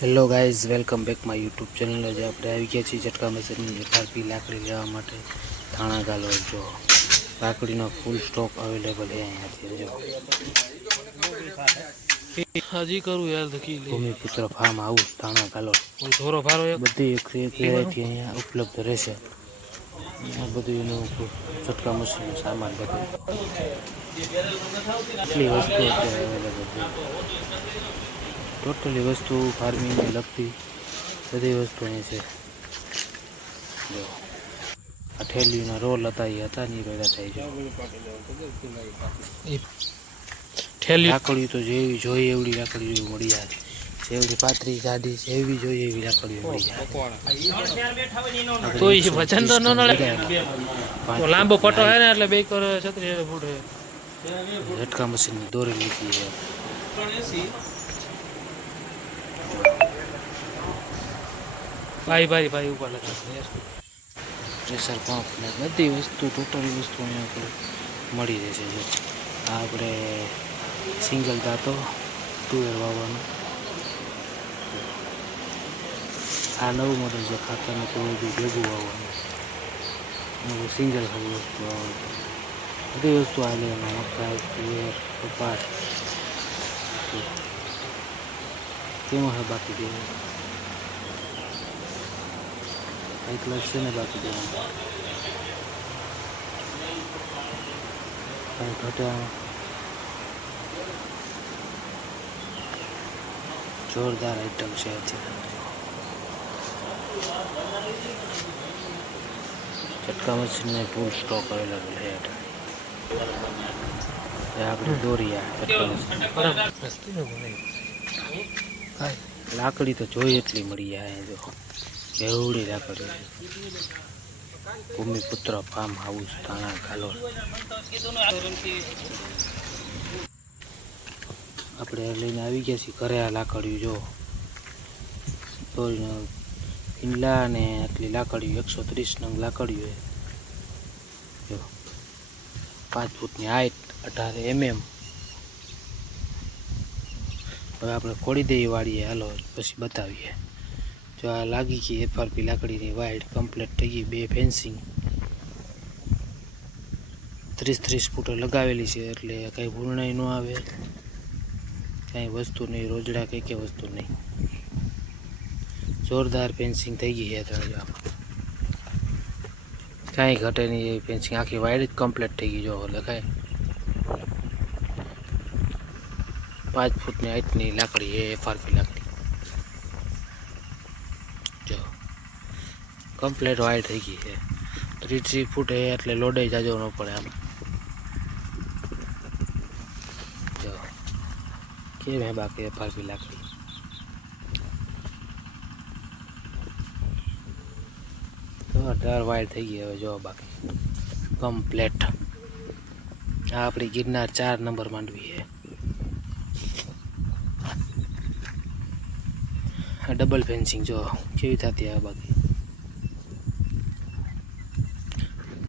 Hello guys, welcome back my YouTube channel. આજે આપણે આવી ગયા છીએ ઝટકા મશીનની એફઆરપી લાકડી લેવા માટે થાણા ગાલો. જો લાકડીનો ફૂલ સ્ટોક અવેલેબલ છે અહીંયાથી. જો હાજી કરું યાર ધકી લે ભૂમિપુત્ર ફાર્મ હાઉસ થાણા ગાલો. થોરો ફારો બધી વેરાયટી અહીંયા ઉપલબ્ધ રહેશે. આ બધું એનું ઝટકા મશીનનું સામાન બધું એટલી વસ્તુ અત્યારે અવેલેબલ છે. ટોટલી વસ્તુ ફાર્મિંગને લગતી બધી વસ્તુ અહીં છે. જો આ ઠેલીના રોલ હતા એ હતા ને ભેગા થઈ જાય. લાકડીઓ તો જેવી જોઈએ એવડી લાકડીઓ મળી જાય. જેવડી પાતળી જાડી જેવી જોઈએ એવી લાકડીઓ મળી જાય. તો એ વજન તો ન નડે. લાંબો પટો હે ને એટલે 2 કર 36 ફૂટ હે. ઝટકા મશીનની દોરી લીધી છે. ભાઈ ઉપર પ્રેશર પંપ ને બધી વસ્તુ ટોટલી વસ્તુ અહીંયા મળી રહેશે. જો આ આપણે સિંગલ દાંતો તુવેર વાવવાનું. આ નવું મોડલ છે, ખાતરનું તુવેર ભેગું વાવવાનું. નવું સિંગલ ખાલી વસ્તુ વાવવાનું. બધી વસ્તુ આ લે મકાઈ તુવેર કપાસ તેમાં છે. બાકી દેવું ક્લાસ છે ને બાકી દેવાનું કાંઈ ઘટ્યા. જોરદાર આઈટમ છે. ઝટકા મશીનને ફૂલ સ્ટોક અવેલેબલ છે. આપણે દોરિયા લાકડી તો જોઈ એટલી મળી જાય. જો એવડી લાકડી. ભૂમિપુત્ર ફાર્મ હાઉસ થાણા ગાલોલ. આપણે લઈને આવી ગયા છીએ ઘરે. આ લાકડીઓ જો દોરીને ઈંડલા અને આટલી લાકડીઓ 130 નંગ લાકડીઓ. જો 5 ફૂટની હાઈટ 18 mm. હવે આપણે ખોડી દઈએ વાળીએ. હાલો પછી બતાવીએ. જો આ લાગી ગઈ એફઆરપી લાકડીની વાઇડ કમ્પ્લીટ થઈ ગઈ. 2 ફેન્સિંગ 30 ફૂટે લગાવેલી છે એટલે કંઈ ભૂરણાઈ ન આવે, કાંઈ વસ્તુ નહીં, રોજડા કંઈ વસ્તુ નહીં. જોરદાર ફેન્સિંગ થઈ ગઈ છે. કાંઈ ઘટે નહીં એ ફેન્સિંગ. આખી વાઇડ જ કમ્પ્લીટ થઈ ગઈ. જો લખાય 5 ફૂટની હાઈટની લાકડી એ એફઆરપી લાકડી. જો કમ્પ્લીટ વાઇડ થઈ ગઈ છે. 30 ફૂટ એટલે લોડે જાજો ન પડે આમ. જો કેમ હે બાકી એફઆરપી લાકડી. જોરદાર વાઇડ થઈ ગઈ. હવે જો બાકી કમ્પ્લેટ. આ આપણી ગિરનાર 4 નંબર માંડવી છે. ડબલ ફેન્સિંગ જો કેવી થતી આ બાકી.